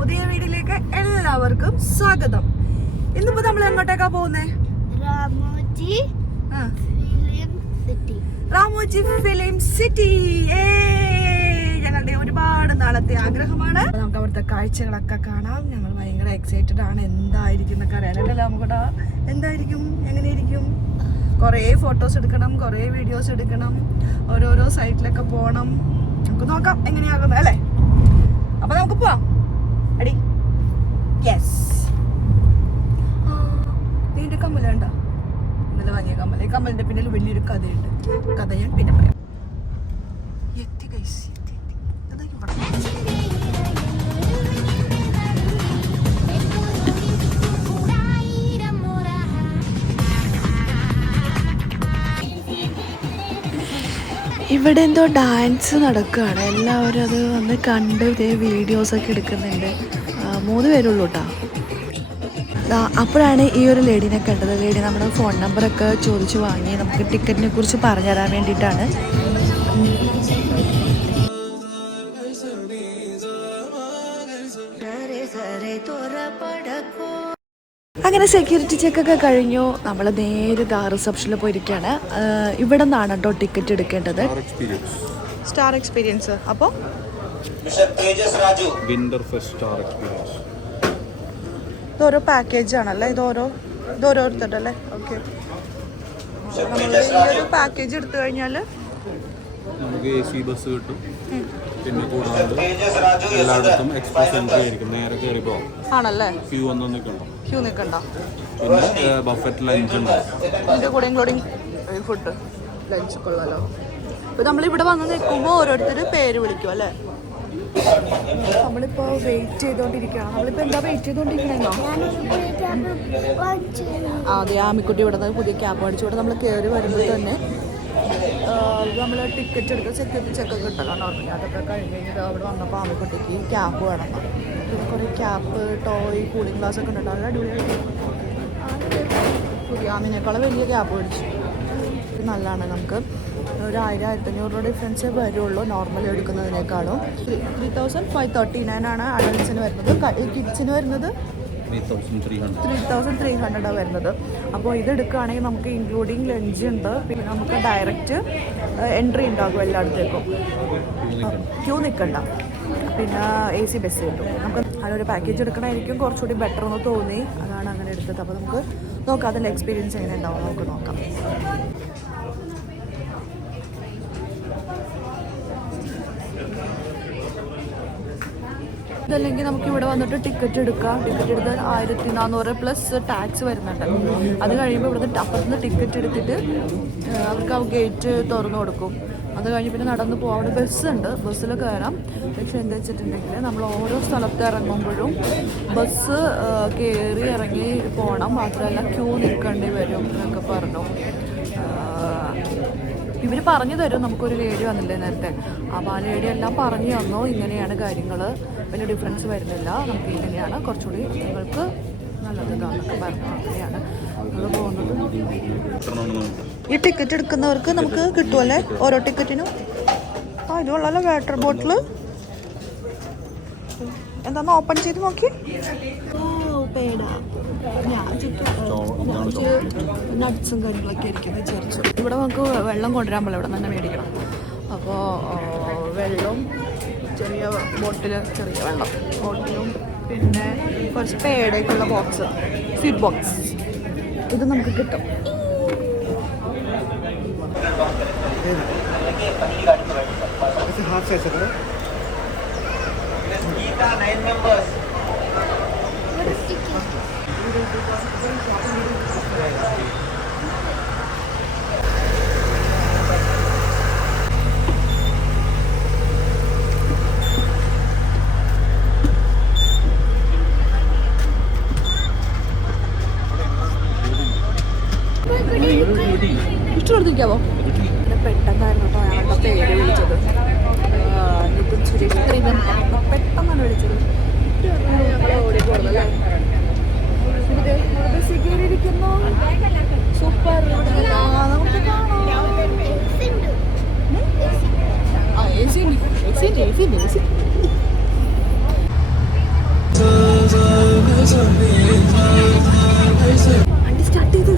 പുതിയ വീഡിയോയിലേക്ക് എല്ലാവർക്കും സ്വാഗതം. ഇന്നിപ്പോ നമ്മൾ എങ്ങോട്ടേക്കാ പോകുന്നേ? Ramoji film city. ഞങ്ങളുടെ ഒരുപാട് നാളത്തെ ആഗ്രഹമാണ്. നമുക്ക് അവിടുത്തെ കാഴ്ചകളൊക്കെ കാണാം. ഞങ്ങൾ ഭയങ്കര എക്സൈറ്റഡ് ആണ്. എന്തായിരിക്കും എന്നൊക്കെ അറിയാനല്ലേ നമുക്കടാ. എന്തായിരിക്കും, എങ്ങനെയായിരിക്കും? കുറേ ഫോട്ടോസ് എടുക്കണം, കുറേ വീഡിയോസ് എടുക്കണം, ഓരോരോ സൈറ്റിലൊക്കെ പോകണം. നമുക്ക് നോക്കാം എങ്ങനെയാകുന്നത് അല്ലേ. അപ്പൊ നമുക്ക് പോവാം. അടി യെസ്. നീന്റെ കമ്മലുണ്ടോ? ഇന്നലെ വാങ്ങിയ കമ്മൽ. ഈ കമ്മലിന്റെ പിന്നിൽ വലിയൊരു കഥയുണ്ട്. കഥ ഞാൻ പിന്നെ പറയാം. എത്തി ഗൈസ്, എത്തി. ഇവിടെ എന്തോ ഡാൻസ് നടക്കുകയാണ്. എല്ലാവരും അത് വന്ന് കണ്ട് ഇതേ വീഡിയോസൊക്കെ എടുക്കുന്നുണ്ട്. 3 പേരുള്ളൂ കേട്ടോ. അപ്പോഴാണ് ഈ ഒരു ലേഡീനെ കണ്ടത്. ലേഡി നമ്മുടെ ഫോൺ നമ്പറൊക്കെ ചോദിച്ചു വാങ്ങി നമുക്ക് ടിക്കറ്റിനെ കുറിച്ച് പറഞ്ഞു തരാൻ വേണ്ടിയിട്ടാണ്. അങ്ങനെ സെക്യൂരിറ്റി ചെക്കൊക്കെ കഴിഞ്ഞു. നമ്മൾ നേരെ റിസപ്ഷനിൽ പോയിരിക്കുകയാണ്. ഇവിടെ നിന്നാണ് കേട്ടോ ടിക്കറ്റ് എടുക്കേണ്ടത്. Star experience. അപ്പോൾ ഇതോരോ പാക്കേജ് ആണല്ലേ, ഇതോരോരുത്തരുടെ അല്ലേ. ഓക്കെ, നമ്മൾ ഈ ഒരു പാക്കേജ് എടുത്തു കഴിഞ്ഞാൽ നമുക്ക് AC ബസ് കിട്ടും. പിന്നെ കൂടാതെ എല്ലായിടത്തും എക്സ്പ്രസ് എൻട്രി ആയിരിക്കും. നേരെ കയറി പോകാം. ആണല്ലേ. ക്യൂ ഒന്നും നിൽക്കണ്ട. പിന്നെ ബഫറ്റ് ലഞ്ച് ഉണ്ടാവും. ഇതിൻ്റെ കൂടെ ഇൻക്ലൂഡിങ് ഫുഡ് ലഞ്ച് കൊള്ളാലോ. അപ്പോൾ നമ്മളിവിടെ വന്ന് നിൽക്കുമ്പോൾ ഓരോരുത്തർ പേര് വിളിക്കും അല്ലേ. നമ്മളിപ്പോൾ വെയിറ്റ് ചെയ്തുകൊണ്ടിരിക്കുകയാണ്. നമ്മളിപ്പോൾ എന്താ വെയിറ്റ് ചെയ്തുകൊണ്ടിരിക്കണേന്നോ? അതെ, ആമിക്കുട്ടി ഇവിടെ നിന്ന് പുതിയ ക്യാബ് മേടിച്ചു. ഇവിടെ നമ്മൾ കയറി വരുമ്പോൾ തന്നെ നമ്മൾ ടിക്കറ്റ് എടുക്കുക, സെക്യൂരിറ്റി ചെക്കൊക്കെ കിട്ടലാണ് പറഞ്ഞു. അതൊക്കെ കഴിഞ്ഞ് കഴിഞ്ഞിട്ട് അവിടെ വന്നപ്പോൾ ആമിക്കുട്ടിക്ക് ക്യാബ് വേണം. പിന്നെ കുറേ ക്യാപ്പ്, ടോയ്, കൂളിംഗ് ഗ്ലാസ് ഒക്കെ ഉണ്ട്. നല്ല അടിപൊളിയായിട്ട് പുതിയ ആമിനേക്കാളും വലിയ ക്യാബ് മേടിച്ചു. നല്ലതാണ്. നമുക്ക് ഒരു 1000-1500 രൂപ ഡിഫറൻസേ വരുള്ളൂ നോർമലി എടുക്കുന്നതിനേക്കാളും. 3539 ആണ് അഡൽട്ട്സിന് വരുന്നത്. കിഡ്സിന് വരുന്നത് 3300 വരുന്നത്. അപ്പോൾ ഇതെടുക്കുകയാണെങ്കിൽ നമുക്ക് ഇൻക്ലൂഡിങ് ലഞ്ച് ഉണ്ട്. പിന്നെ നമുക്ക് ഡയറക്റ്റ് എൻട്രി ഉണ്ടാകും എല്ലായിടത്തേക്കും. ക്യൂ നിൽക്കണ്ട. പിന്നെ AC ബസ് കിട്ടും. നമുക്ക് അതിലൊരു പാക്കേജ് എടുക്കണമായിരിക്കും കുറച്ചുകൂടി ബെറ്റർ എന്ന് തോന്നി. അതാണ് അങ്ങനെ എടുത്തത്. അപ്പോൾ നമുക്ക് നോക്കാം അതിൻ്റെ എക്സ്പീരിയൻസ് എങ്ങനെ ഉണ്ടാവും. നമുക്ക് നോക്കാം. ഇതല്ലെങ്കിൽ നമുക്ക് ഇവിടെ വന്നിട്ട് ടിക്കറ്റ് എടുക്കാം. ടിക്കറ്റ് എടുത്താൽ 1400 പ്ലസ് ടാക്സ് വരുന്നുണ്ട്. അത് കഴിയുമ്പോൾ ഇവിടുന്ന് അപ്പുറത്തുനിന്ന് ടിക്കറ്റ് എടുത്തിട്ട് അവർക്ക് ആ ഗേറ്റ് തുറന്നു കൊടുക്കും. അത് കഴിഞ്ഞ് പിന്നെ നടന്ന് പോകാം. അവിടെ ബസ്സുണ്ട്, ബസ്സിൽ കയറാം. പക്ഷെ എന്താ വെച്ചിട്ടുണ്ടെങ്കിൽ നമ്മൾ ഓരോ സ്ഥലത്ത് ഇറങ്ങുമ്പോഴും ബസ് കയറി ഇറങ്ങി പോകണം. മാത്രമല്ല ക്യൂ നിൽക്കേണ്ടി വരും എന്നൊക്കെ പറഞ്ഞു. ഇവർ പറഞ്ഞു തരും. നമുക്കൊരു ലേഡി വന്നില്ലേ നേരത്തെ, അപ്പോൾ ആ ലേഡി എല്ലാം പറഞ്ഞു തന്നു. ഇങ്ങനെയാണ് കാര്യങ്ങൾ, വലിയ ഡിഫറൻസ് വരുന്നില്ല, നമുക്ക് ഇങ്ങനെയാണ് കുറച്ചുകൂടി നിങ്ങൾക്ക് നല്ലത് ഇതാണെന്നൊക്കെ പറഞ്ഞു. അങ്ങനെയാണ് നമ്മൾ പോകുന്നത്. ഈ ടിക്കറ്റ് എടുക്കുന്നവർക്ക് നമുക്ക് കിട്ടുമല്ലേ ഓരോ ടിക്കറ്റിനും? ഇതുള്ളല്ലോ വാട്ടർ ബോട്ടിൽ. എന്താണെന്ന് ഓപ്പൺ ചെയ്ത് നോക്കി. പേട നട്ട്സും കാര്യങ്ങളൊക്കെ ആയിരിക്കും വിചാരിച്ചു. ഇവിടെ നമുക്ക് വെള്ളം കൊണ്ടുവരാൻ പോലെ ഇവിടെ തന്നെ മേടിക്കണം. അപ്പോൾ വെള്ളവും ചെറിയ ബോട്ടിൽ, ചെറിയ വെള്ളം ബോട്ടിലും പിന്നെ കുറച്ച് പേടേക്കുള്ള ബോക്സ്, സ്വീറ്റ് ബോക്സ്, ഇത് നമുക്ക് കിട്ടും. ഇഷ്ടപ്പെടുത്തിരിക്കാവോ? പെട്ടെന്നായിരുന്നു കേട്ടോ ഞങ്ങളുടെ പേര് വിളിച്ചത്. നിതിൻ സുരേഷ് പെട്ടെന്നാണ് വിളിച്ചത്. ഓടിപ്പോളല്ലേ ബസ്സിരിക്കുന്നു. സൂപ്പർ. നമുക്ക് കാണാം. വണ്ടി സ്റ്റാർട്ട് ചെയ്ത്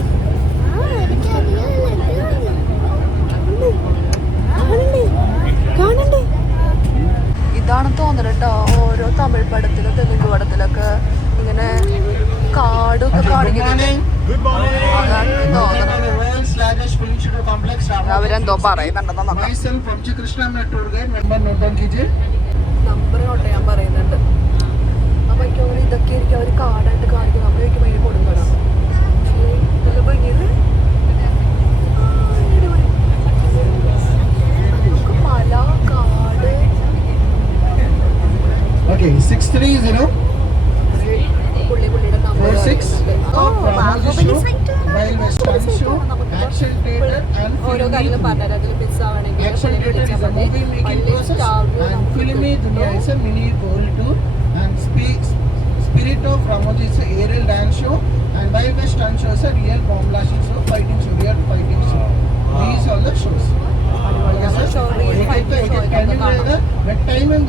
കാണണ്ടേ. ഇതാണ് തോന്നുന്നത് കേട്ടോ, ഓരോ തമിഴ് പടത്തിലും തെലുങ്ക് പടത്തിലൊക്കെ ഇങ്ങനെ കാടൊക്കെ കാണിക്കുന്നുണ്ട്. അതാണ് തോന്നുന്നത്. അവരെന്തോ പറയുന്നുണ്ടെന്ന് നമ്പർ നോട്ട് ഞാൻ പറയുന്നുണ്ട്. അപ്പൊ എനിക്ക് ഇതൊക്കെ ആയിരിക്കും അവർ കാടായിട്ട് കാണിക്കുന്നത്. നമ്മൾ ചോദിക്കുമ്പോൾ അതിന് കൊടുക്കണം. മല കാട്. Okay, 630 പുള്ളിയുടെ നമ്പർ 46 ഓരോ കാര്യങ്ങളും പറഞ്ഞാൽ അതിൽ മിസ്സാവണമെങ്കിൽ Action Theatre is a movie making process and Filmy Dunya is a mini world tour and Spirit of Ramoji is a aerial dance show and Wild West Stunt show is a real bomb blasting show, fighting show, real fighting show. These are the shows. Timing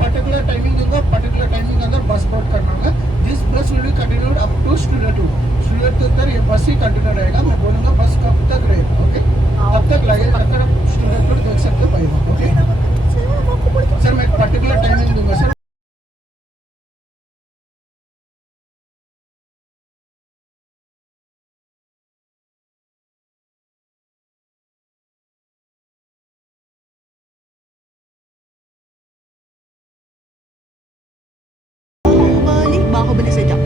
particular timing दूंगा, particular timing के अंदर bus board करना है. This bus will be continued up to studio 2. Studio 2 तक ये बस ही continue रहेगा. मैं बोलूँगा बस कब तक रहेगा. ओके, तब तक लगेगा. अगर आप स्टूडियो 2 देख सकते हो भाई. ओके सर, मैं पर्टिकुलर टाइमिंग दूंगा सर. ബാഹുബലി സെറ്റാ.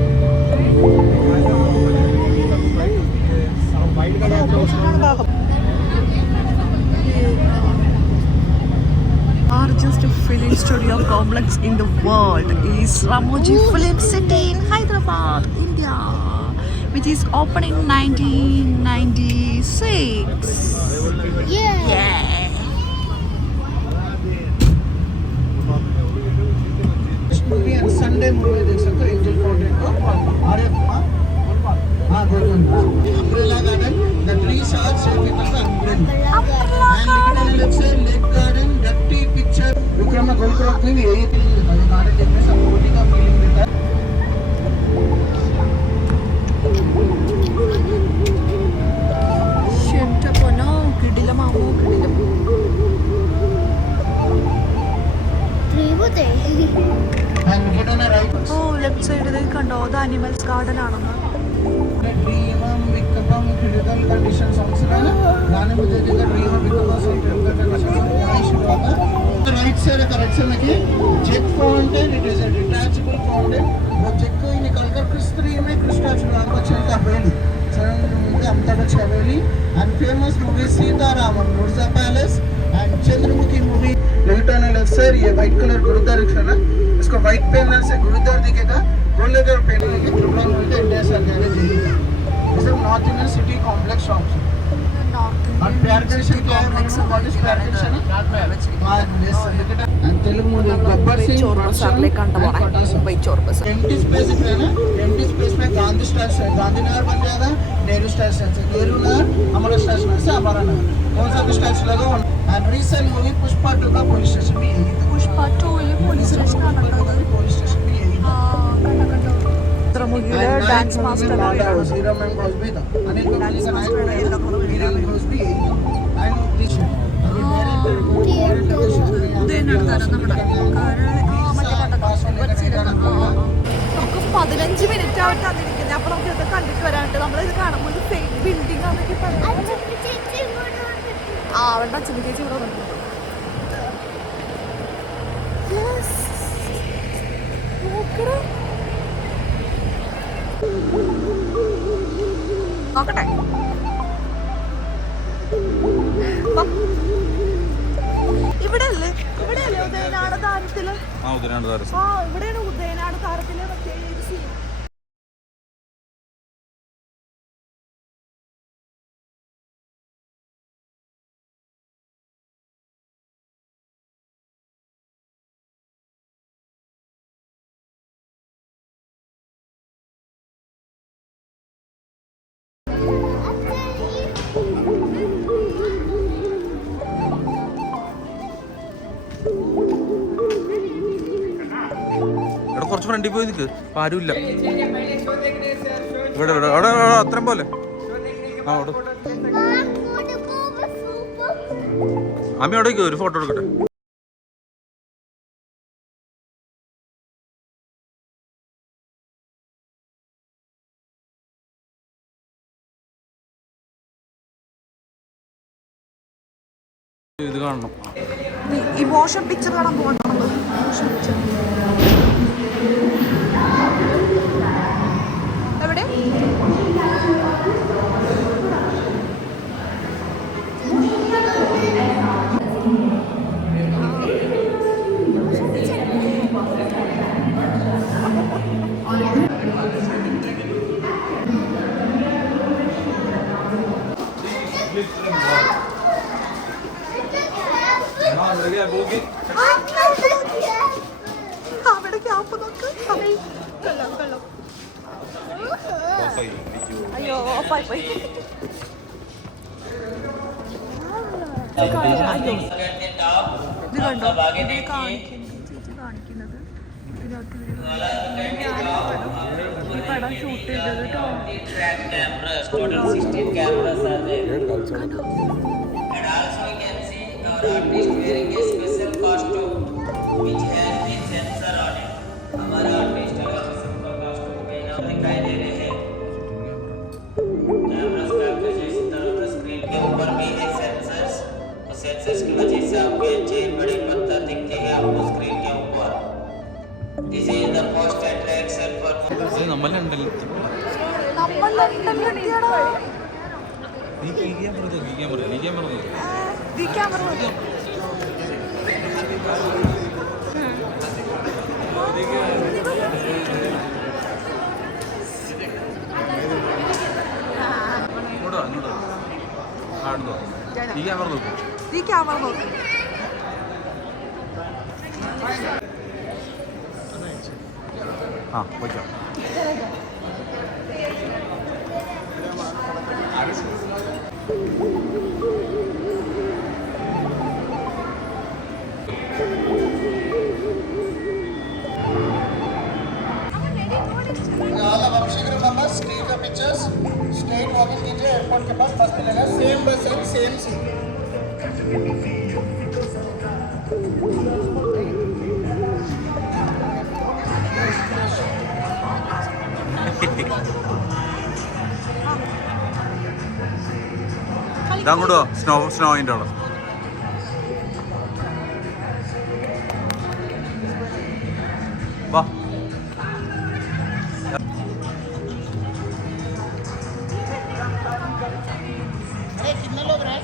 Largest film studio complex in the world is Ramoji Film City in Hyderabad, India, which is opened in 1996. Yeah. Movie and Sunday movie देख सकते हो. एंजल फाउंटेन को अरे हाँ golden umbrella garden. The trees are safe in the umbrella and let's say lake garden डट्टी picture Vikram गोलकोट में यही गार्डन देखने से बोटिंग का फीलिंग देता है. ഷെംറ്റപ്പനോ കിടിലമാവോ കിടിലം. and get on a right. ഓ ലെഫ്റ്റ് സൈഡിൽ കണ്ടോ, അത് അനിമൽസ് ഗാർഡൻ ആണെന്ന്. Dream Vikram critical condition songs है ना गाने में दे देगा. Dream Vikram song critical condition यही शुरू होगा. तो राइट साइड करेक्शन में कि Jake fountain, it is a detachable fountain. वो जेक को ही निकालकर क्रिस्टरी में क्रिस्टा चुनाव का हवेली अमिताभ हवेली and famous movie Sitharaman Mirza palace and Chandramukhi movie. Right on left side ये व्हाइट कलर गुरुद्वारा है ना, इसको व्हाइट पेन से गुरुद्वारा दिखेगा. गोल्डन कलर पेन लेके त्रिपुरा मिलते इंडिया से आगे जाएगा. ये सब north Indian city complex shops है. और प्यार दर्शन क्या है मालूम? What is Priyadarshan? Telugu movie Gabbar Singh empty space है ना, एम्प्टी स्पेस में गांधी स्टैचू है. गांधीनगर बन जाएगा, नेहरू स्टैचू है. नेहरू नगर अमर स्टैचू से अमर नगर कौन सा भी स्टैचू लगा. एंड रीसेंट मूवी पुष्पा 2 का पुलिस स्टेशन भी यही था. പുഷ്പ 2 പോലീസ് സ്റ്റേഷനാണ് पुलिस स्टेशन भी यही था. ചിത്രമുഖിയുടെ dance master Shriram and Ghosh भी था. अनिल कपूर का नायक वीरेंद्र घोष भी यही था. एंड दिस നമുക്ക് 15 മിനിറ്റ് ആയിട്ട് തന്നിരിക്കുന്നത്. അപ്പൊ നമുക്ക് ഇത് കണ്ടിട്ട് വരാനായിട്ട് നമ്മളിത് കാണുമ്പോൾ ഒരു ഫേക്ക് ബിൽഡിംഗ് ആണെന്നൊക്കെ പറഞ്ഞു. ആ അവരുടെ അച്ഛനും ചേച്ചി ഇവിടെ വന്നു. നോക്കട്ടെ. ഇവിടെയല്ലേ ഉദയനാട് താരത്തില്. ആ ഇവിടെയാണ് ഉദയനാട് താരത്തില് മറ്റേ scene. കുറച്ച് ഫ്രണ്ടിൽ പോയി നിൽക്ക്, ആരുമില്ല ഇവിടെ ഇവിടെ അവിടെ അത്രയും പോലെ. ആ അവിടെ അമ്മ അവിടേക്ക് ഒരു ഫോട്ടോ എടുക്കട്ടെ. ഇത് കാണണം. ഈ മോഷൻ പിക്ചർ കാണാൻ പോകണം. മോഷൻ പിക്ചർ എവിടെ? അവിടെ ക്യാപ്പ് നോക്ക്. കള്ളം കള്ളം. അയ്യോ പോയി പോയി. ഇത് കണ്ടോ കാണിക്കുന്നത് ഇതിനകത്ത് ഈ പടം ഷൂട്ട് ചെയ്തത് കേട്ടോ. Artist wearing a special costume which has a sensor on it. हमारा आर्टिस्ट अगर सिंपल costume पहना दिखाई दे रहे हैं. कैमरा स्क्रैप के जैसे तरह स्क्रीन के ऊपर भी है सेंसर्स. और सेंसर्स की वजह से आपके अच्छे बड़े पत्थर दिखते हैं आपको स्क्रीन के ऊपर. This is the first attraction for. നമ്മളുണ്ടല്ലോ. ആ പോയിക്കോ. Take the pictures. Straight walking कीजिए एयरपोर्ट के पास बस मिलेगा. सेम बस है, सेम सीट. ഇതങ്ങോട്ടോ സ്നോയിൻ്റെ അവിടെ വാ. कितने लोग रहे?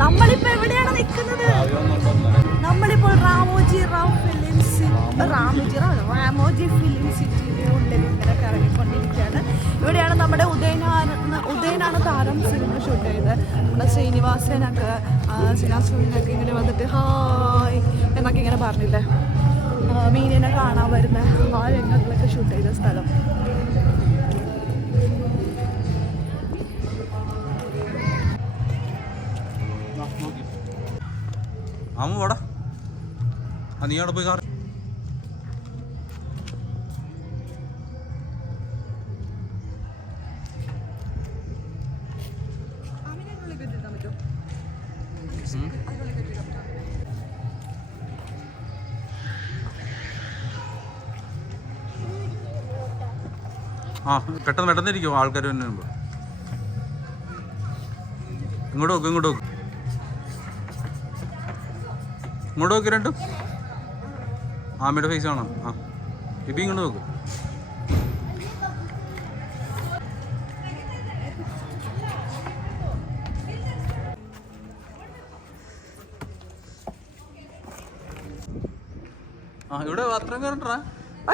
നമ്മളിപ്പോ എവിടെയാണ് നിൽക്കുന്നത്? നമ്മളിപ്പോൾ റാമോജി ഫിലിം സിറ്റിയുടെ ഉള്ളിൽ ഇങ്ങനെ കറങ്ങിക്കൊണ്ടിരിക്കുകയാണ്. ഇവിടെയാണ് നമ്മുടെ ഉദയനാണ് താരം സിനിമ ഷൂട്ട് ചെയ്തത്. നമ്മുടെ ശ്രീനിവാസനൊക്കെ ശ്രീനിവാസനൊക്കെ ഇങ്ങനെ വന്നിട്ട് ഹായ് എന്നൊക്കെ ഇങ്ങനെ പറഞ്ഞില്ലേ, മീനിനെ കാണാൻ വരുന്ന ആ രംഗങ്ങളൊക്കെ ഷൂട്ട് ചെയ്ത സ്ഥലം. അമ്മ വാടാ, നീ അവിടെ പോയി കാർ. ആ പെട്ടെന്ന് ഇരിക്കും, ആൾക്കാർ തന്നെ മുമ്പ്. ഇങ്ങോട്ട് നോക്ക്, ഇങ്ങോട്ട് നോക്ക്, ഇങ്ങോട്ട് നോക്ക് രണ്ടും. ആമയുടെ ഫേസ് ആണോ? ആ ഇപ്പം ഇങ്ങോട്ട് നോക്ക്. ആ ഇവിടെ പാത്രം കയറണ്ടാ,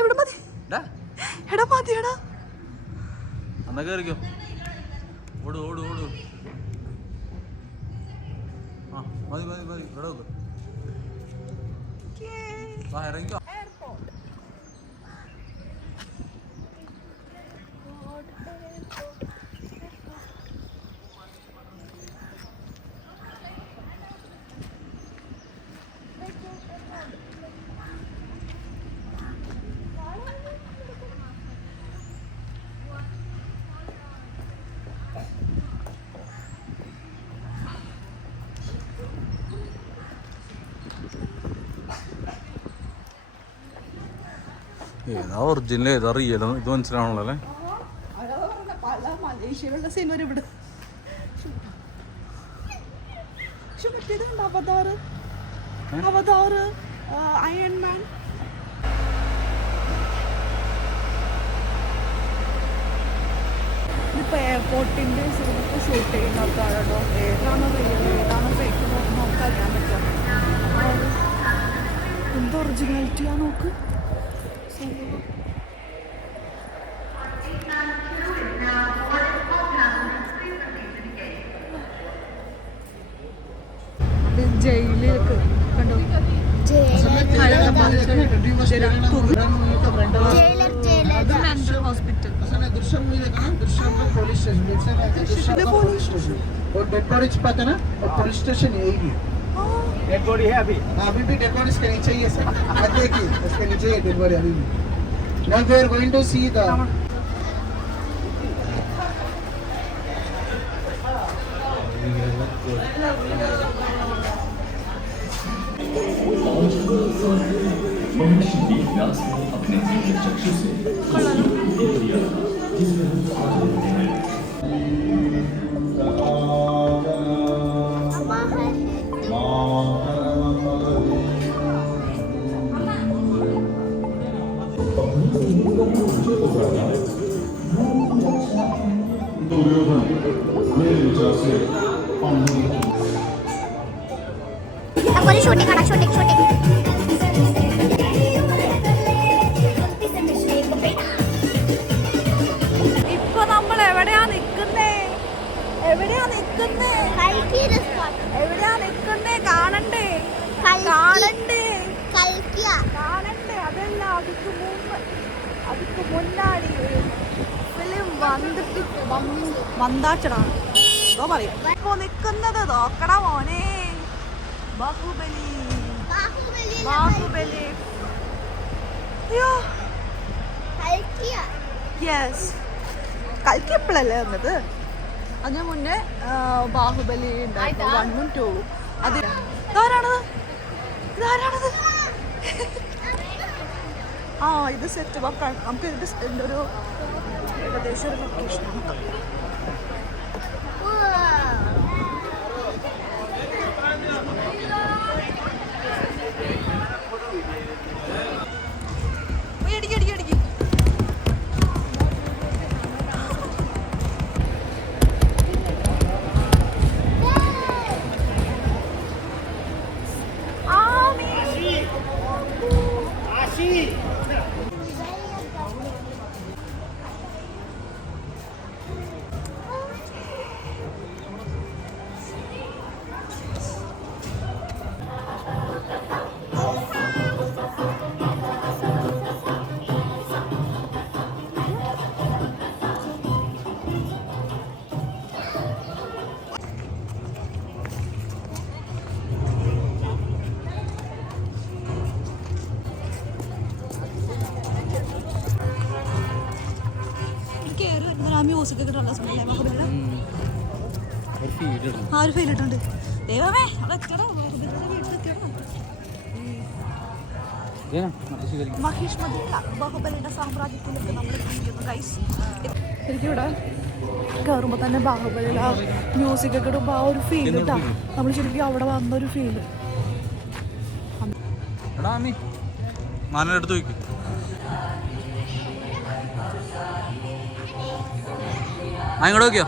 ഇവിടെ മതി. എടാ മതിയടാ, എന്നാ കയറിക്കോ. ഓട് ഓട് ഓട്. മതി മതി മതി ഇവിടെ വെക്ക്. ആ ഇറങ്ങിക്കോ. ഏതാ ഒറിജിനൽ ഏതാ റിയൽ ഇത് മനസ്സിലാവണല്ലോ അല്ലേ? പല മലേഷ്യയിലുള്ള സിനിമ ഇവിടെ അവതാർ അയൺമാൻ. ഇതിപ്പോ എയർപോർട്ടിന്റെ സിനിമ ഷൂട്ട് ചെയ്യുന്നവർക്കാണോ ഏതാണോ റിയൽ ഏതാണോ ഫേക്ക് നമുക്ക് അറിയാൻ പറ്റും. എന്ത് ഒറിജിനാലിറ്റിയാ നോക്ക്. ജയിലിലേക്ക് കണ്ടോ हॉस्पिटल दृश्यम में देखा ना दृश्यम का पुलिस स्टेशन दृश्यम का पुलिस स्टेशन और डेड बॉडी पता ना और पुलिस स्टेशन यही है डेड बॉडी है अभी भी डेड बॉडी इसके नीचे ही है सर आप देखिए इसके नीचे है डेड बॉडी अभी भी now we are going to see the मनुष्य की व्यास ने अपने दिव्य चक्षु से शूटिंग आना शूटिंग शूटिंग ഇപ്പൊ നമ്മൾ എവിടെയാ നിക്കുന്നേ കാണണ്ടേ അതല്ല அதுக்கு മുന്നാടി ഫിലിം വന്നാച്ചടാണ് എന്തോ പറയും. ഇപ്പൊ നിക്കുന്നത് നോക്കണ മോനെ ബാഹുബലി അയ്യോ യെസ് കൽക്കി എപ്പോഴല്ലേ വന്നത്? അതിന് മുന്നേ ബാഹുബലി ഉണ്ടായിരുന്നു 1 ഉം 2 ഉം. അത് ഇതാരാണത്? ആ ഇത് സെറ്റ് വർക്കാണ്. നമുക്ക് ഇതിൻ്റെ ഒരു ഏകദേശം ഒരു ലൊക്കേഷൻ നോക്കാം. അടിക്കി മ്യൂസിക് ഒക്കെ ഇട്ടുള്ള ആ ഒരു ഫീൽ ഇട്ടുണ്ട്. ദൈവമേ അവിടെ എത്തിയണം മഹേഷ് മതില്ല ബാഹുബലിയുടെ സാമ്രാജ്യത്തിലൊക്കെ നമ്മൾ എത്തിയിരിക്കുന്നു ഗൈസ്. ശരിക്കും ഇവിടെ കയറുമ്പോൾ തന്നെ ബാഹുബലിയിൽ ആ മ്യൂസിക് ഒക്കെ ഇടുമ്പോൾ ആ ഒരു ഫീൽ കിട്ടാം. നമ്മൾ ശരിക്കും അവിടെ വന്നൊരു ഫീല്. മാനെടുത്ത് വയ്ക്കും. അങ്ങോട്ട് നോക്കിയോ?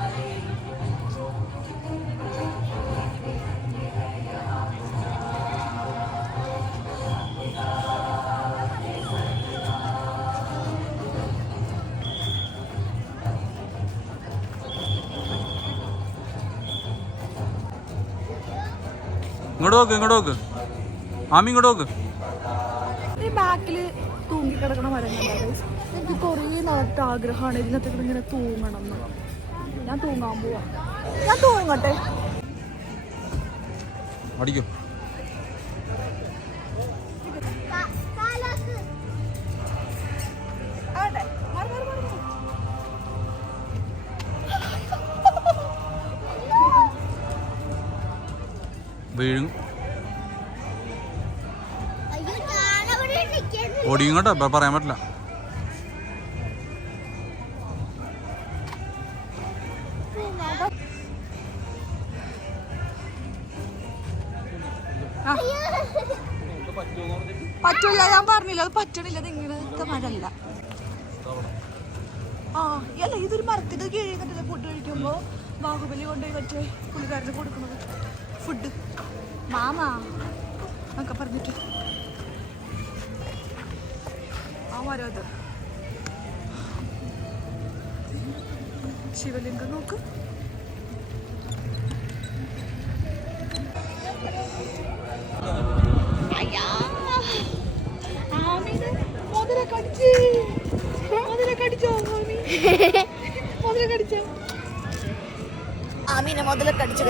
ഇങ്ങോട്ട് നോക്ക് ആമി ഇങ്ങോട്ട് നോക്ക്. ഈ ബാക്കിൽ തൂങ്ങിക്കിടക്കണ മരം കണ്ടത് എനിക്ക് കുറേ നാളത്തെ ആഗ്രഹമാണ് ഇതിനകത്ത് ഇങ്ങനെ തൂങ്ങണം എന്ന്. ഞാൻ തൂങ്ങാൻ പോവാ. ഞാൻ തൂങ്ങട്ടെ. അടിക്കോ. വീഴും. ഓടിയും കേട്ടോ, ഇപ്പം പറയാൻ പറ്റില്ല. പറ്റൂല, ഞാൻ പറഞ്ഞില്ല അത് പറ്റണില്ല. അത് ഇങ്ങനത്തെ മരല്ല. ആ അല്ല, ഇതൊരു മരത്തിന്റെ കീഴിൽ നിന്നിട്ട് ഫുഡ് കഴിക്കുമ്പോ ബാഹുബലി കൊണ്ടുപോയി മറ്റേ പുള്ളിക്കാരന് കൊടുക്കുന്നത് ഫുഡ് മാമാ എന്നൊക്കെ പറഞ്ഞിട്ട് ആ മരം അത്. ശിവലിംഗം നോക്ക്. ആമീനെ മുതല കടിച്ചു.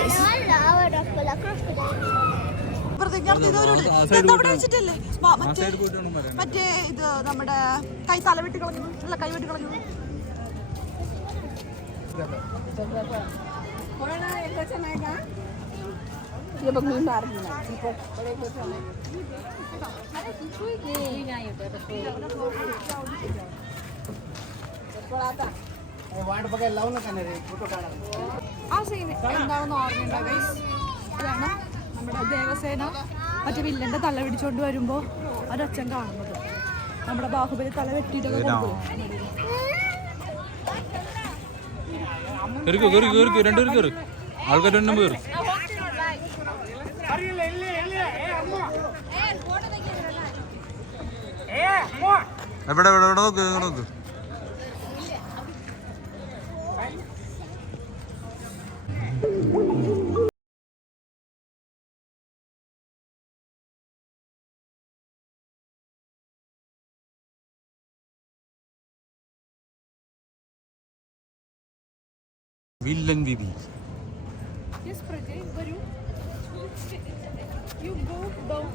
മറ്റേ ഇത് നമ്മുടെ കൈ തല വെട്ടി കളഞ്ഞു. അല്ല, കൈ വെട്ടി കളഞ്ഞു. ആ സീൻ എന്താണെന്ന് ഓർമ്മയുണ്ടോ ഗൈസ്? അതാണ് നമ്മുടെ ദേവസേന മറ്റേ വില്ലന്റെ തല പിടിച്ചോണ്ട് വരുമ്പോ ഒരച്ഛൻ കാണുന്നത്. നമ്മുടെ ബാഹുബലി തല വെട്ടിയിട്ടൊക്കെ ആൾക്കാർ എണ്ണം കയറി. എവിടെ നോക്ക്, നോക്ക്. വില്ലൻ ബിബി. You go down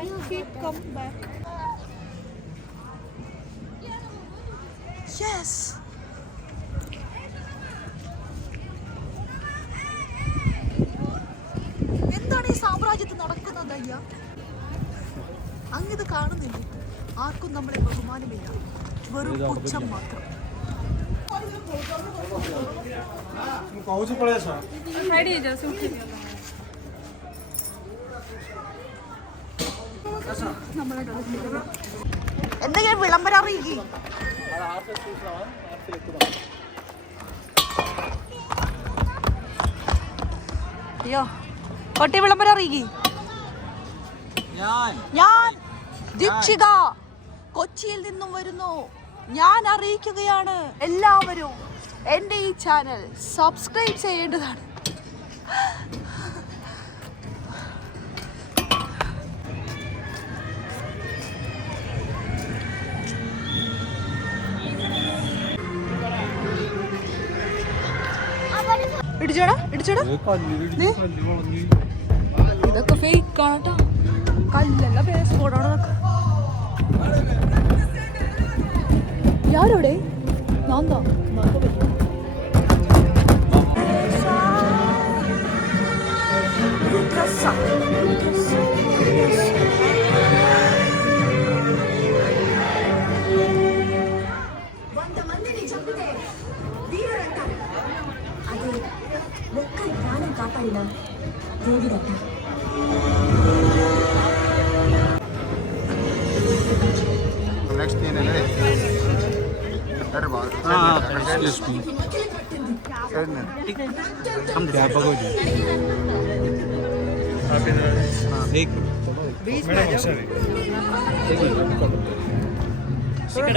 and keep come back. Yes. എന്താണ് ഈ സാമ്രാജ്യത്തിൽ നടക്കുന്നത് അയ്യ? അങ്ങിത് കാണുന്നില്ല. ആർക്കും നമ്മളെ ബഹുമാനമില്ല, വെറും പുച്ഛം മാത്രം. എന്തെങ്കിലും വിളംബരം അറിയിക്കും. അയ്യോ, കൊട്ടി വിളംബരം അറിയിക്കും. ഞാൻ ദീക്ഷിത കൊച്ചിയിൽ നിന്നും വരുന്നു. ഞാൻ അറിയിക്കുകയാണ്, എല്ലാവരും എൻ്റെ ഈ ചാനൽ സബ്സ്ക്രൈബ് ചെയ്യേണ്ടതാണ്. ഇടിച്ചോടാ. ഇതൊക്കെ ഫേക്ക് ആണ് കേട്ടോ. കല്ലല്ല, പേസ്പോർട്ടാണ്. യാരോടെ നാന്താ కాపాడిన దేవుడట. నెక్స్ట్ ఏంటంటే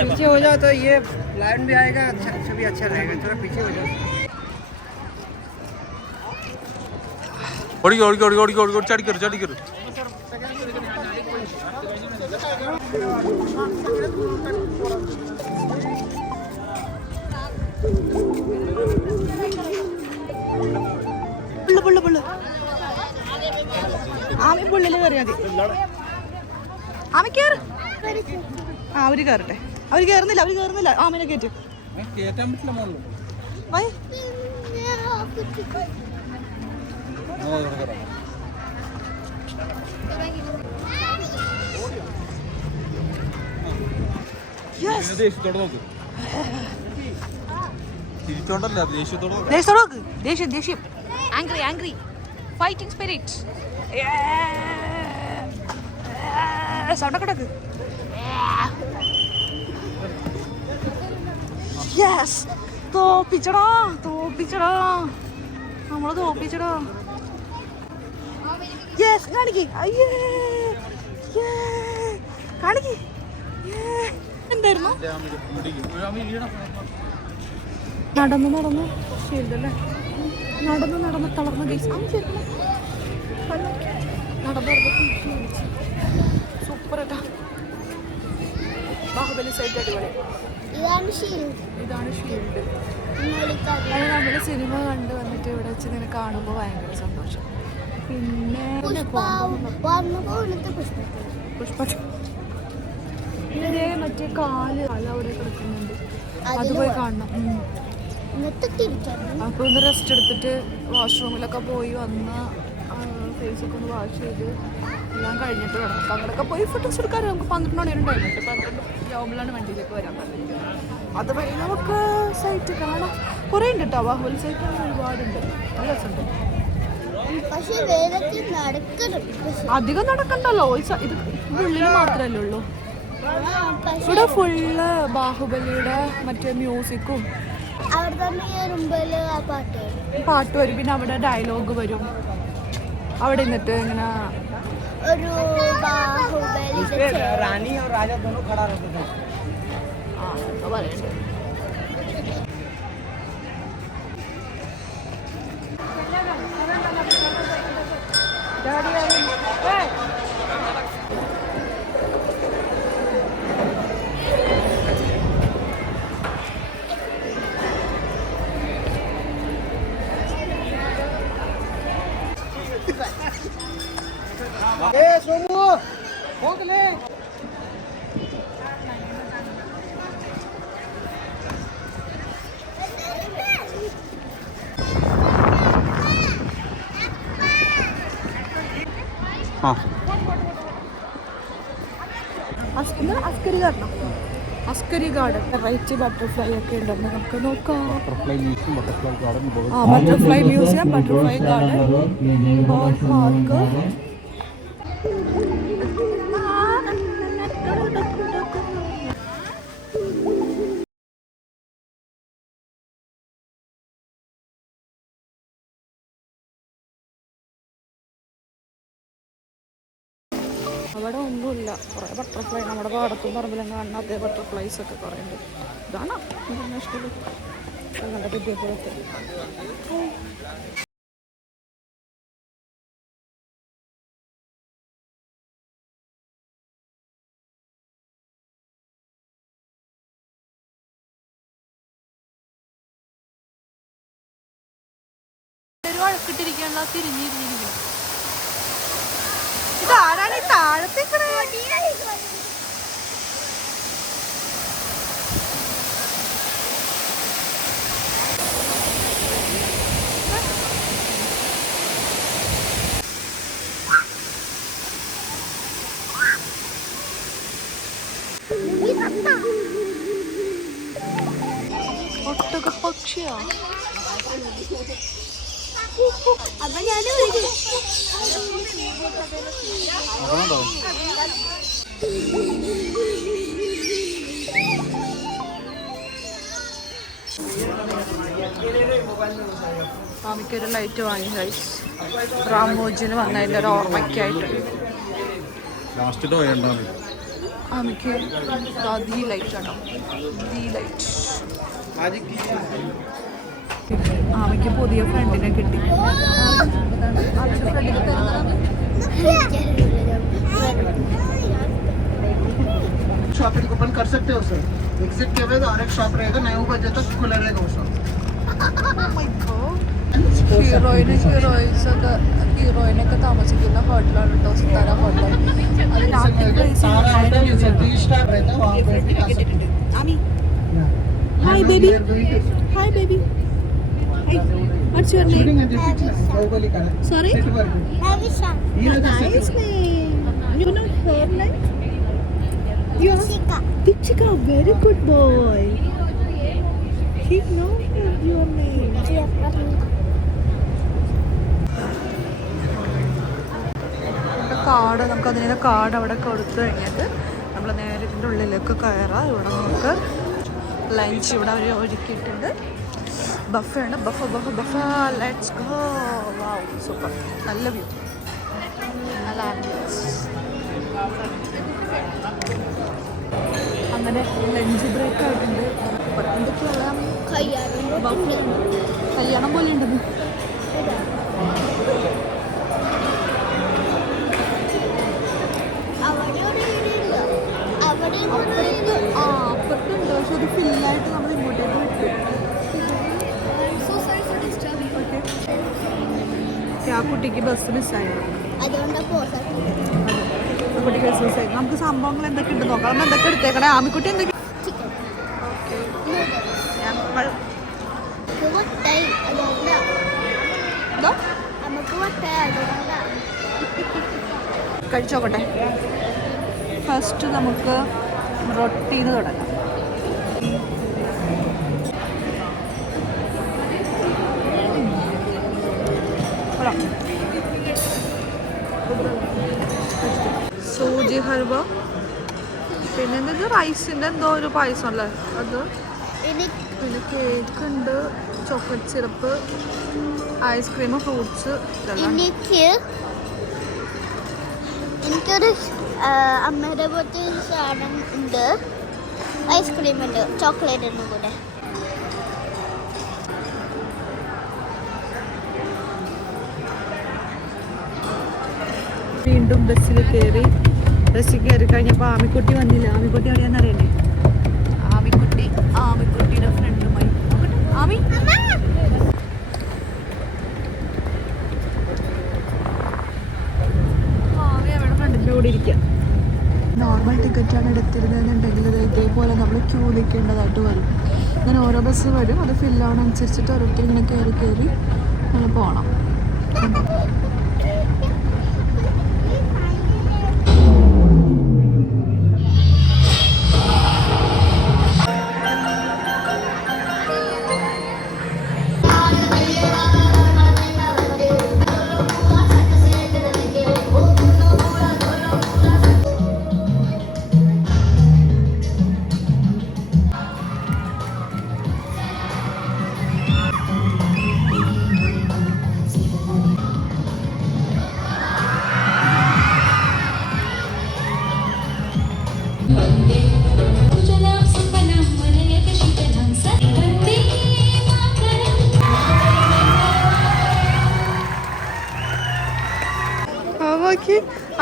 पीछे हो जाओ तो ये लाइन भी आएगा, अच्छा भी अच्छा रहेगा. थोड़ा पीछे हो जाओ. ഓടിക്കോ ഓടിക്കോ ഓടിക്കോ ഓടിക്കോ ഓടിക്കോ ചടിക്കരു ചടിക്കരു. ആമി പുള്ളില് കയറിയാ മതി. ആമി കയറ്. അവര് കയറട്ടെ. അവര് കയറുന്നില്ല. ആമിനെ കയറ്റി വൈ. ദേഷ്യത്തോടെ നോക്ക്. തിരിച്ചോണ്ടല്ല ദേഷ്യത്തോടെ നോക്ക്. ദേഷ്യം ആംഗ്രി ഫൈറ്റിംഗ് സ്പിരിറ്റ്. സൗണ്ട് കിടക്ക്. യെസ്, തോപ്പിച്ചടാ നമ്മളെ തോപ്പിച്ചടാ. യെസ്, കാണിക്ക്. അയ്യേ, കാണിക്ക്. എന്തായിരുന്നു? നടന്ന് ശരിയല്ലേ, നടന്ന് തളർന്ന ഗൈസ്. സൂപ്പർ ഏട്ടാ. ബാഹുബലി സൈറ്റ് അടിപൊളി. ഇതാണ് ഷീൽഡ്. അത് നമ്മൾ സിനിമ കണ്ട് വന്നിട്ട് ഇവിടെ വെച്ച് ഇങ്ങനെ കാണുമ്പോൾ ഭയങ്കര സന്തോഷം. പിന്നെ ഇതേ മറ്റേ കാല് അവിടെ കിടക്കുന്നുണ്ട്, അത് പോയി കാണണം. അപ്പൊ ഒന്ന് റെസ്റ്റ് എടുത്തിട്ട് വാഷ്റൂമിലൊക്കെ പോയി വന്ന് ഫേസൊക്കെ ഒന്ന് വാഷ് ചെയ്ത് എല്ലാം കഴിഞ്ഞിട്ട് വേണം അങ്ങോട്ടൊക്കെ പോയി ഫോട്ടോസ് എടുക്കാൻ. നമുക്ക് 12 മണി ഉണ്ടായിരുന്നു. 12 ജോബിലാണ് വണ്ടിയിലേക്ക് വരാൻ പറഞ്ഞിട്ട്. അത് വഴി നമുക്ക് സൈറ്റ് കാണാം. കുറേ ഉണ്ട് കേട്ടോ, ബാഹുബലി സൈറ്റ് ഒരുപാടുണ്ട്. നല്ല രസമുണ്ട്. അധികം നടക്കണ്ടല്ലോ, ഇത് ഉള്ളിൽ മാത്രമല്ലേ ഉള്ളൂ. ഇവിടെ ഫുള്ള് ബാഹുബലിയുടെ മറ്റേ മ്യൂസിക്കും പാട്ട് വരും. പിന്നെ അവിടെ ഡയലോഗ് വരും. അവിടെ നിന്നിട്ട് ഇങ്ങനെ रानी और राजा दोनों खड़ा रहते थे. सोमू भोग ले. അസ്കരി ഗാർഡൻ റൈറ്റ് ബട്ടർഫ്ലൈ ഒക്കെ ഉണ്ടെന്ന് നമുക്ക് നോക്കാം. Butterfly museum, butterfly garden, park. അവിടെ ഒന്നുമില്ല. കുറേ ബട്ടർഫ്ലൈ നമ്മുടെ പാടത്തും പറമ്പിലും കാണുന്ന അതേ ബട്ടർഫ്ലൈസ് ഒക്കെ കുറേ ഉണ്ട്. ഇതാണ് ഇന്റർനാഷണൽ നല്ല വിദ്യാഭ്യാസത്തെ. വഴക്കിട്ടിരിക്കാനുള്ള തിരിഞ്ഞിരിക്കുന്നു. ഇതാരാണ് ഈ താഴത്തേക്ക്? ഒട്ടക പക്ഷിയാ. മാമിക്കൊരു ലൈറ്റ് വാങ്ങി ഗൈസ്. റാമോജിന് വന്നതിൻ്റെ ഒരു ഓർമ്മയ്ക്കായിട്ട് മാമിക്ക് ദീ ലൈറ്റ് ആണോ, ദീ ലൈറ്റ്. ആമയ്ക്ക് പുതിയ ഫ്രണ്ടിനെ കിട്ടി. അതിന്റെ ഫ്രണ്ടിൽ തരുന്നതാണ്. शॉपिंग ओपन कर सकते हो सर. एग्जिट के बाद और एक शॉप रहेगा 9 बजे तक खुला रहेगा वो शॉप. ഹീറോയിനൊക്കെ താമസിക്കുന്ന ഹോട്ടലാണ് കേട്ടോ, സിത്താര ഹോട്ടൽ. അത് രാത്രി सारा होटल 3 स्टार रहता है वहाँ पे भी आ सकते हो. Hi baby. Hi baby. Hi. What's your name? Shooting है बाहुबली का. Sorry? Navisha. Nice name. You know her name? You are Dikshika. Very good boy. He knows your name. Card നമുക്ക് അതിൻ്റെ കാർഡ് അവിടെ കൊടുത്തു കഴിഞ്ഞിട്ട് നമ്മൾ നേരെ ഇതിൻ്റെ ഉള്ളിലേക്ക് കയറാം. ഇവിടെ നമുക്ക് ലഞ്ച് ഇവിടെ അവർ ഒരുക്കിയിട്ടുണ്ട്. ബഫയാണ്. Buffet let's go. Wow super. നല്ല വ്യൂ, നല്ല ആംബിയൻസ്. അങ്ങനെ ലഞ്ച് ബ്രേക്ക് ആയിട്ടുണ്ട്. എന്തൊക്കെയുള്ള കല്യാണം പോലെ ഉണ്ടെന്ന്. അപ്പുറത്തുണ്ട്, പക്ഷെ അത് ഫില്ലായിട്ട് നമ്മൾ ഇങ്ങോട്ടേക്ക് വിട്ടു. ആ കുട്ടിക്ക് ബസ് മിസ്സായത്. കുട്ടിക്ക് ബസ് മിസ്സായി. നമുക്ക് സംഭവങ്ങൾ എന്തൊക്കെ ഉണ്ട് നോക്കാം. നമ്മൾ എന്തൊക്കെ എടുത്തേക്കണേ? ആമിക്കുട്ടി എന്തൊക്കെ കഴിച്ചോക്കട്ടെ. ഫസ്റ്റ് നമുക്ക് റൊട്ടിന്ന് തുടങ്ങാം. സൂചി ഹൽവ, പിന്നെ എന്തെങ്കിലും റൈസിൻ്റെ എന്തോ ഒരു പായസം അല്ലേ അത്. പിന്നെ കേക്ക് ഉണ്ട്, ചോക്ലേറ്റ് സിറപ്പ്, ഐസ്ക്രീം, ഫ്രൂട്ട്സ്. എനിക്കൊരു അമ്മയുടെ പോലത്തെ സാധനം ഉണ്ട്, ഐസ്ക്രീം ഉണ്ട്, ചോക്ലേറ്റ് ഉണ്ട് കൂടെ. വീണ്ടും ബസ്സിൽ കയറി കഴിഞ്ഞപ്പോൾ ആമിക്കുട്ടി വന്നില്ല. ആമിക്കുട്ടി എവിടെയാണെന്ന് അറിയണ്ടേ? ആമിക്കുട്ടിയുടെ ഫ്രണ്ടുമായി ആമി അവിടെ ഫ്രണ്ടിൻ്റെ കൂടെ ഇരിക്കുക. നോർമൽ ടിക്കറ്റാണ് എടുത്തിരുന്നതെന്നുണ്ടെങ്കിൽ ഇതേപോലെ നമ്മൾ ക്യൂ നിൽക്കേണ്ടതായിട്ട് വരും. അങ്ങനെ ഓരോ ബസ് വരും, അത് ഫില്ലാവണനുസരിച്ചിട്ട് ഓരോരുത്തർ ഇങ്ങനെ കയറി നമ്മൾ പോകണം.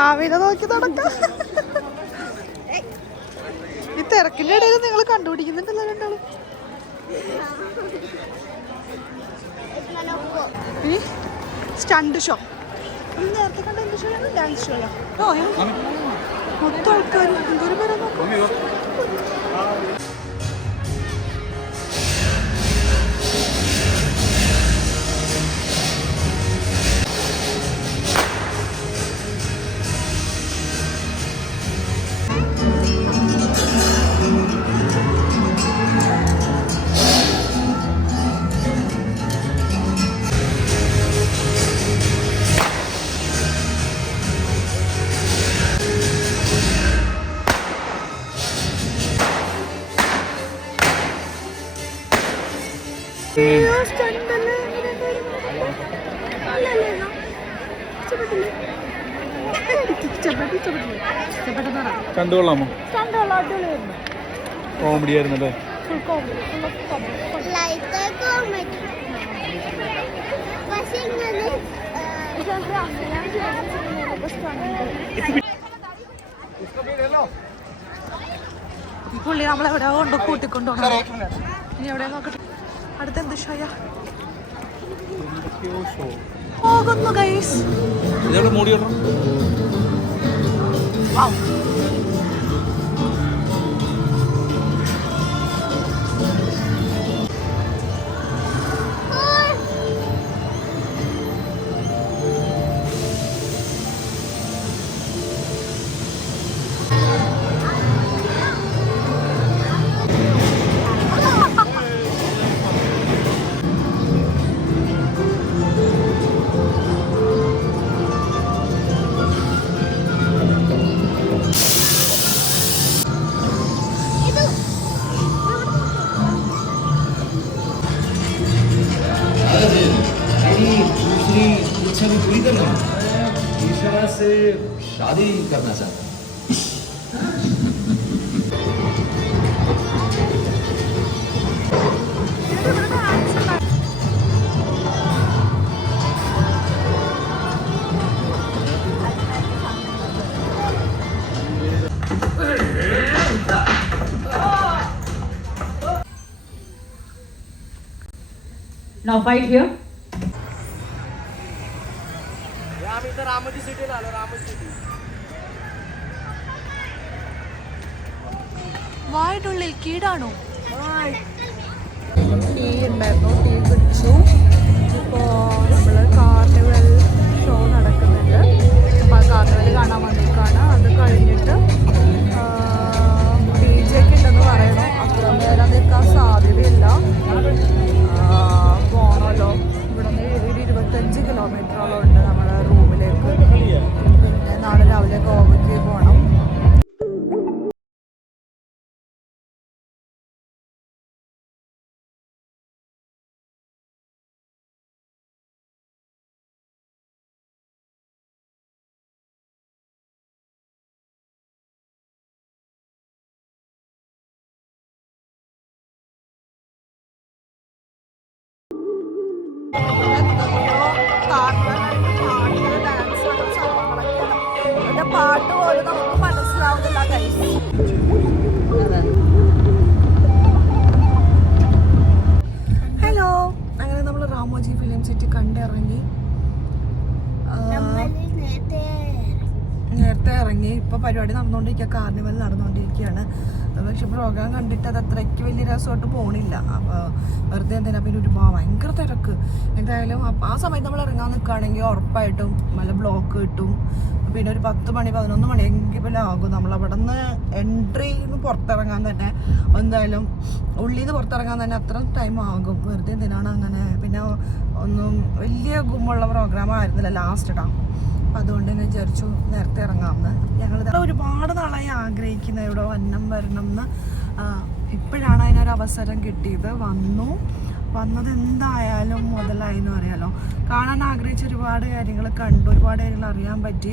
ആവിനെ നോക്കി നടക്കാം. ഈ തിരക്കിന്റെ ഇടയിൽ നിങ്ങൾ കണ്ടുപിടിക്കുന്നുണ്ടല്ലോ രണ്ടാളും. ഈ സ്റ്റണ്ട് ഷോ നേരത്തെ കണ്ട എന്ത് ഷോ ആണ്? ഡാൻസ് ഷോയാ? മൊത്തം ആൾക്കാരും എന്തോരം പേരാ നോക്കാം. കണ്ടുകൊള്ളാമോ? കോമഡി ആയിരുന്നല്ലേ? പുള്ളി നമ്മളെവിടെ കൊണ്ട് കൂട്ടിക്കൊണ്ടുപോകണം. ഇനി എവിടെ നോക്കട്ടെ അടുത്ത് എന്ത് ഷോയാ പോകുന്നു ഗൈസ്. दूसरी इच्छा भी पूरी करना ईशा से शादी करना चाहता Now fight here. വായനുള്ളിൽ കീടാണോ? ടീ ഉണ്ടായിരുന്നു, ടീ കുടിച്ചു. ഇപ്പോൾ നമ്മൾ കാർണിവൽ ഷോ നടക്കുന്നുണ്ട്. അപ്പോൾ ആ കാർണിവൽ കാണാൻ വേണ്ടിയിട്ടാണ്. അത് കഴിഞ്ഞിട്ട് DJ ഒക്കെ ഉണ്ടെന്ന് പറയണം. അത്ര നേരം നിൽക്കാൻ സാധ്യതയില്ല. പോകണമല്ലോ. ഇവിടെ നിന്ന് 25 കിലോമീറ്ററോളം ഉണ്ട് നമ്മുടെ റൂമിലേക്ക്. പിന്നെ നാളെ രാവിലെ ഗോവയ്ക്ക് പോകണം. പാട്ട് പോലും നമുക്ക് മനസ്സിലാവുന്നില്ല ഗൈസ്. ഹലോ, അങ്ങനെ നമ്മൾ രാമോജി ഫിലിം സിറ്റി കണ്ടിറങ്ങി. നേരത്തെ ഇറങ്ങി. ഇപ്പോൾ പരിപാടി നടന്നുകൊണ്ടിരിക്കുക, കാർണിവൽ നടന്നുകൊണ്ടിരിക്കുകയാണ്. പക്ഷെ പ്രോഗ്രാം കണ്ടിട്ട് അത് അത്രയ്ക്ക് വലിയ രസമായിട്ട് പോകണില്ല. അപ്പോൾ വെറുതെ എന്തിനാ, പിന്നെ ഭയങ്കര തിരക്ക്. എന്തായാലും ആ സമയത്ത് നമ്മൾ ഇറങ്ങാൻ നിൽക്കുകയാണെങ്കിൽ ഉറപ്പായിട്ടും നല്ല ബ്ലോക്ക് കിട്ടും. പിന്നെ ഒരു 10 മണി 11 മണിയെങ്കിലും ആകും നമ്മളവിടെ നിന്ന് എൻട്രിന്ന് പുറത്തിറങ്ങാൻ തന്നെ. എന്തായാലും ഉള്ളിൽ നിന്ന് പുറത്തിറങ്ങാൻ തന്നെ അത്ര ടൈം ആകും. വെറുതെ എന്തിനാണ് അങ്ങനെ. പിന്നെ ഒന്നും വലിയ ഗുമ്മുള്ള പ്രോഗ്രാം ആയിരുന്നില്ല ലാസ്റ്റ് ഇടാം. അതുകൊണ്ട് തന്നെ വിചാരിച്ചു നേരത്തെ ഇറങ്ങാമെന്ന്. ഞങ്ങൾ ഒരുപാട് നാളായി ആഗ്രഹിക്കുന്ന ഇവിടെ വരണം എന്ന്. ഇപ്പോഴാണ് അതിനൊരു അവസരം കിട്ടിയത്. വന്നത് എന്തായാലും മുതലായി എന്ന് പറയാലോ. കാണാൻ ആഗ്രഹിച്ച ഒരുപാട് കാര്യങ്ങൾ കണ്ടു, ഒരുപാട് കാര്യങ്ങൾ അറിയാൻ പറ്റി.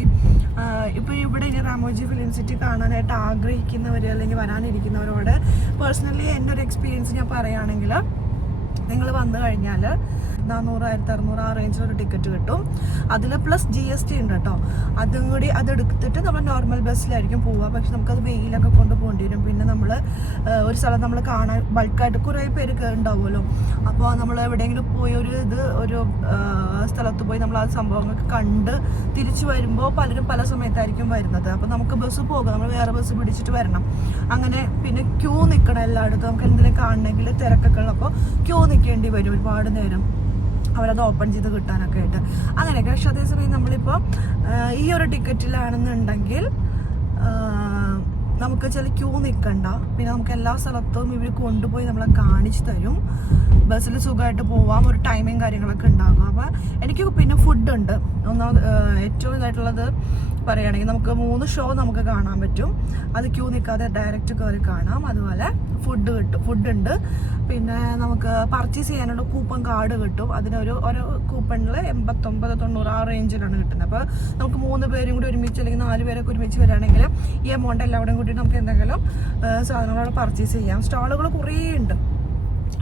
ഇപ്പോൾ ഇവിടെ ഇനി രാമോജി ഫിലിം സിറ്റി കാണാനായിട്ട് ആഗ്രഹിക്കുന്നവർ അല്ലെങ്കിൽ വരാനിരിക്കുന്നവരോട് പേഴ്സണലി എൻ്റെ ഒരു എക്സ്പീരിയൻസ് ഞാൻ പറയുകയാണെങ്കിൽ, നിങ്ങൾ വന്നു കഴിഞ്ഞാൽ 400, 1600 ആ റേഞ്ചിലൊരു ടിക്കറ്റ് കിട്ടും. അതിൽ പ്ലസ് GST ഉണ്ട് കേട്ടോ. അതും കൂടി അതെടുത്തിട്ട് നമ്മൾ നോർമൽ ബസ്സിലായിരിക്കും പോവുക. പക്ഷെ നമുക്കത് വെയിലൊക്കെ കൊണ്ട് പോകേണ്ടി വരും. പിന്നെ നമ്മൾ ഒരു സ്ഥലം നമ്മൾ കാണാൻ ബൾക്കായിട്ട് കുറേ പേര് ഉണ്ടാവുമല്ലോ. അപ്പോൾ നമ്മൾ എവിടെയെങ്കിലും പോയി ഒരു സ്ഥലത്ത് പോയി നമ്മൾ ആ സംഭവങ്ങളൊക്കെ കണ്ട് തിരിച്ചു വരുമ്പോൾ പലരും പല സമയത്തായിരിക്കും വരുന്നത്. അപ്പോൾ നമുക്ക് ബസ് പോകാം, നമ്മൾ വേറെ ബസ് പിടിച്ചിട്ട് വരണം. അങ്ങനെ പിന്നെ ക്യൂ നിൽക്കണം എല്ലായിടത്തും. നമുക്ക് എന്തെങ്കിലും കാണണമെങ്കിൽ തിരക്കൊക്കെ ഉള്ളപ്പോൾ ക്യൂ നിൽക്കേണ്ടി വരും ഒരുപാട് നേരം, അവരത് ഓപ്പൺ ചെയ്ത് കിട്ടാനൊക്കെ ആയിട്ട് അങ്ങനെയൊക്കെ. പക്ഷെ അതേസമയം നമ്മളിപ്പോൾ ഈ ഒരു ടിക്കറ്റിലാണെന്നുണ്ടെങ്കിൽ നമുക്ക് ചില ക്യൂ നിൽക്കണ്ട. പിന്നെ നമുക്ക് എല്ലാ സ്ഥലത്തും ഇവർ കൊണ്ടുപോയി നമ്മളെ കാണിച്ചു തരും. ബസ്സിൽ സുഖമായിട്ട് പോവാം. ഒരു ടൈമിങ് കാര്യങ്ങളൊക്കെ ഉണ്ടാകും. അപ്പോൾ എനിക്ക് പിന്നെ ഫുഡുണ്ട്. ഒന്നാമത് ഏറ്റവും ഇതായിട്ടുള്ളത് പറയുകയാണെങ്കിൽ നമുക്ക് 3 ഷോ നമുക്ക് കാണാൻ പറ്റും. അത് ക്യൂ നിൽക്കാതെ ഡയറക്റ്റ് കയറി കാണാം. അതുപോലെ ഫുഡുണ്ട്. പിന്നെ നമുക്ക് പർച്ചേസ് ചെയ്യാനുള്ള കൂപ്പൺ കാർഡ് കിട്ടും. അതിനൊരു കൂപ്പണിൽ 89-90 ആ റേഞ്ചിലാണ് കിട്ടുന്നത്. അപ്പോൾ നമുക്ക് 3 പേരും കൂടി ഒരുമിച്ച് അല്ലെങ്കിൽ 4 പേരൊക്കെ ഒരുമിച്ച് വരികയാണെങ്കിൽ ഈ എമൗണ്ട് എല്ലാവരും കൂടി നമുക്ക് എന്തെങ്കിലും സാധനങ്ങൾ പർച്ചേസ് ചെയ്യാം. സ്റ്റാളുകൾ കുറേ ഉണ്ട്.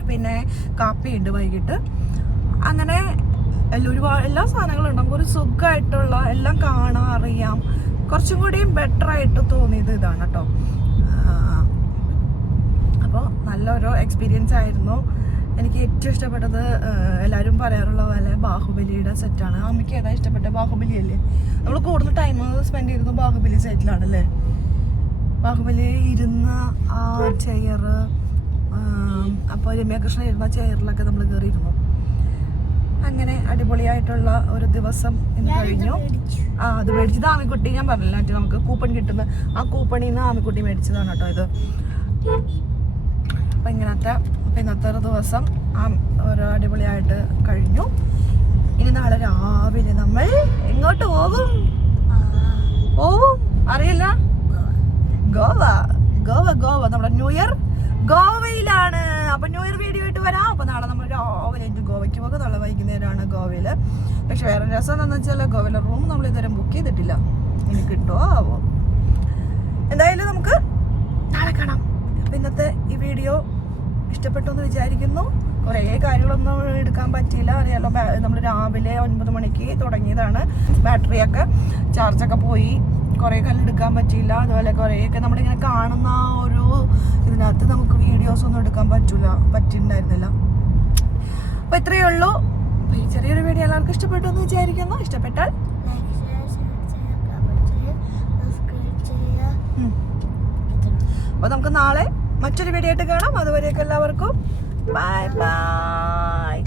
പിന്നെ കാപ്പിയുണ്ട് വൈകിട്ട്. അങ്ങനെ എല്ലാ സാധനങ്ങളും ഉണ്ട്. നമുക്കൊരു സുഖമായിട്ടുള്ള എല്ലാം കാണാൻ അറിയാം. കുറച്ചും കൂടിയും ബെറ്റർ ആയിട്ട് തോന്നിയത് ഇതാണ് കേട്ടോ. അപ്പോൾ നല്ലൊരു എക്സ്പീരിയൻസ് ആയിരുന്നു. എനിക്ക് ഏറ്റവും ഇഷ്ടപ്പെട്ടത് എല്ലാവരും പറയാറുള്ള പോലെ ബാഹുബലിയുടെ സെറ്റാണ്. അമ്മയ്ക്ക് ഏതാ ഇഷ്ടപ്പെട്ട? ബാഹുബലി അല്ലേ? നമ്മൾ കൂടുതൽ ടൈം സ്പെൻഡ് ചെയ്തത് ബാഹുബലി സെറ്റിലാണല്ലേ. ബാഹുബലി ഇരുന്ന ആ ചെയർ, അപ്പോൾ രമ്യാകൃഷ്ണൻ ഇരുന്ന ചെയറിലൊക്കെ നമ്മൾ കയറിയിരുന്നു. അങ്ങനെ അടിപൊളിയായിട്ടുള്ള ഒരു ദിവസം ഇന്ന് കഴിഞ്ഞു. അത് മേടിച്ചത് ആമിക്കുട്ടി, ഞാൻ പറഞ്ഞില്ല മറ്റേ നമുക്ക് കൂപ്പൺ കിട്ടുന്ന ആ കൂപ്പണിൽ നിന്ന് ആമിക്കുട്ടി മേടിച്ചതാണ് കേട്ടോ ഇത്. അപ്പം ഇന്നത്തെ ഒരു ദിവസം ഒരു അടിപൊളിയായിട്ട് കഴിഞ്ഞു. ഇനി നാളെ രാവിലെ നമ്മൾ എങ്ങോട്ട് പോകും? അറിയില്ല. ഗോവ നമ്മുടെ ന്യൂ ഇയർ ഗോവയിലാണ്. അപ്പൊ ന്യൂ ഇയർ വീഡിയോ ആയിട്ട് വരാം. അപ്പൊ നാളെ നമ്മൾ രാവിലെ ഗോവയ്ക്ക് പോകും. നാളെ വൈകുന്നേരമാണ് ഗോവയില്. പക്ഷെ വേറെ രസം എന്താണെന്ന് വെച്ചാൽ ഗോവയിലെ റൂം നമ്മൾ ഇതുവരെ ബുക്ക് ചെയ്തിട്ടില്ല. ഇനി കിട്ടുമോ ആവോ. എന്തായാലും നമുക്ക് നാളെ കാണാം. അപ്പൊ ഇന്നത്തെ ഈ വീഡിയോ ഇഷ്ടപ്പെട്ടു എന്ന് വിചാരിക്കുന്നു. കുറേ കാര്യങ്ങളൊന്നും എടുക്കാൻ പറ്റിയില്ല, അറിയാലോ. നമ്മൾ രാവിലെ 9 മണിക്ക് തുടങ്ങിയതാണ്. ബാറ്ററിയൊക്കെ ചാർജൊക്കെ പോയി. കുറേ കാലം എടുക്കാൻ പറ്റിയില്ല. അതുപോലെ കുറേയൊക്കെ നമ്മളിങ്ങനെ കാണുന്ന ആ ഒരു ഇതിനകത്ത് നമുക്ക് വീഡിയോസ് ഒന്നും എടുക്കാൻ പറ്റിയിട്ടുണ്ടായിരുന്നില്ല. അപ്പോൾ ഇത്രയേ ഉള്ളൂ. അപ്പോൾ ഈ ചെറിയൊരു വീഡിയോ എല്ലാവർക്കും ഇഷ്ടപ്പെട്ടു എന്ന് വിചാരിക്കുന്നു. ഇഷ്ടപ്പെട്ടാൽ അപ്പോൾ നമുക്ക് നാളെ മറ്റൊരു വീഡിയോ ആയിട്ട് കാണാം. അതുവരെയൊക്കെ എല്ലാവർക്കും ബൈ ബൈ.